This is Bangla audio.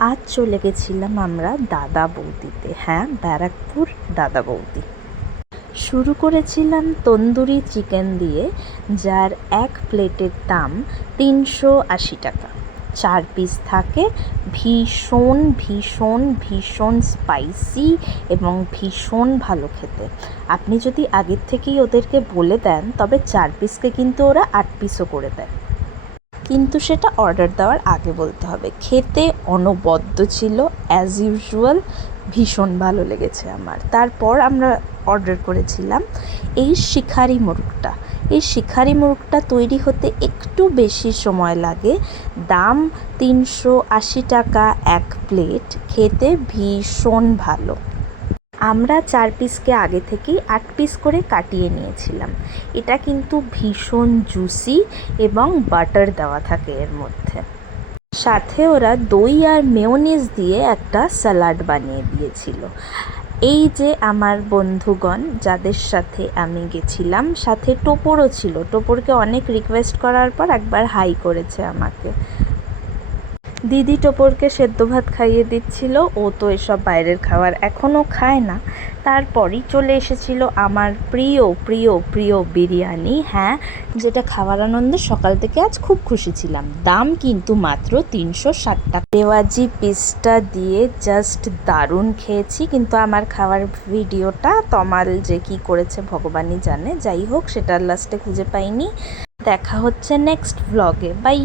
আজ চলে গেছিলাম আমরা দাদা বৌদিতে, হ্যাঁ ব্যারাকপুর দাদা বৌদি। শুরু করেছিলাম তন্দুরি চিকেন দিয়ে, যার এক প্লেটের দাম 380 টাকা। 4 পিস থাকে, ভীষণ ভীষণ ভীষণ স্পাইসি এবং ভীষণ ভালো খেতে। আপনি যদি আগের থেকেই ওদেরকে বলে দেন তবে 4 পিসকে কিন্তু ওরা 8 পিসও করে দেয়, কিন্তু সেটা অর্ডার দেওয়ার আগে বলতে হবে। খেতে অনবদ্য ছিল অ্যাজ ইউজুয়াল, ভীষণ ভালো লেগেছে আমার। তারপর আমরা অর্ডার করেছিলাম এই শিখারি মোরগটা। এই শিখারি মোরগটা তৈরি হতে একটু বেশি সময় লাগে, দাম 380 টাকা এক প্লেট, খেতে ভীষণ ভালো। আমরা 4 পিসকে আগে থেকেই 8 পিস করে কাটিয়ে নিয়েছিলাম। এটা কিন্তু ভীষণ জুসি এবং বাটার দেওয়া থাকে এর মধ্যে। সাথে ওরা দই আর মেয়োনিজ দিয়ে একটা স্যালাড বানিয়ে দিয়েছিল। এই যে আমার বন্ধুগণ যাদের সাথে আমি গেছিলাম, সাথে টোপরও ছিল। টোপরকে অনেক রিকোয়েস্ট করার পর একবার হাই করেছে আমাকে। দিদি টোপরকে সেদ্ধ ভাত খাইয়ে দিচ্ছিল, ও তো এসব বাইরের খাবার এখনও খায় না। তারপরই চলে এসেছিল আমার প্রিয় প্রিয় প্রিয় বিরিয়ানি, হ্যাঁ, যেটা খাওয়ার আনন্দে সকাল থেকে আজ খুব খুশি ছিলাম। দাম কিন্তু মাত্র 360 টাকা। রেওয়াজি পিসটা দিয়ে জাস্ট দারুণ খেয়েছি, কিন্তু আমার খাওয়ার ভিডিওটা তমাল যে কী করেছে ভগবানই জানে। যাই হোক, সেটার লাস্টে খুঁজে পাইনি। দেখা হচ্ছে নেক্সট ভ্লগে, বাই।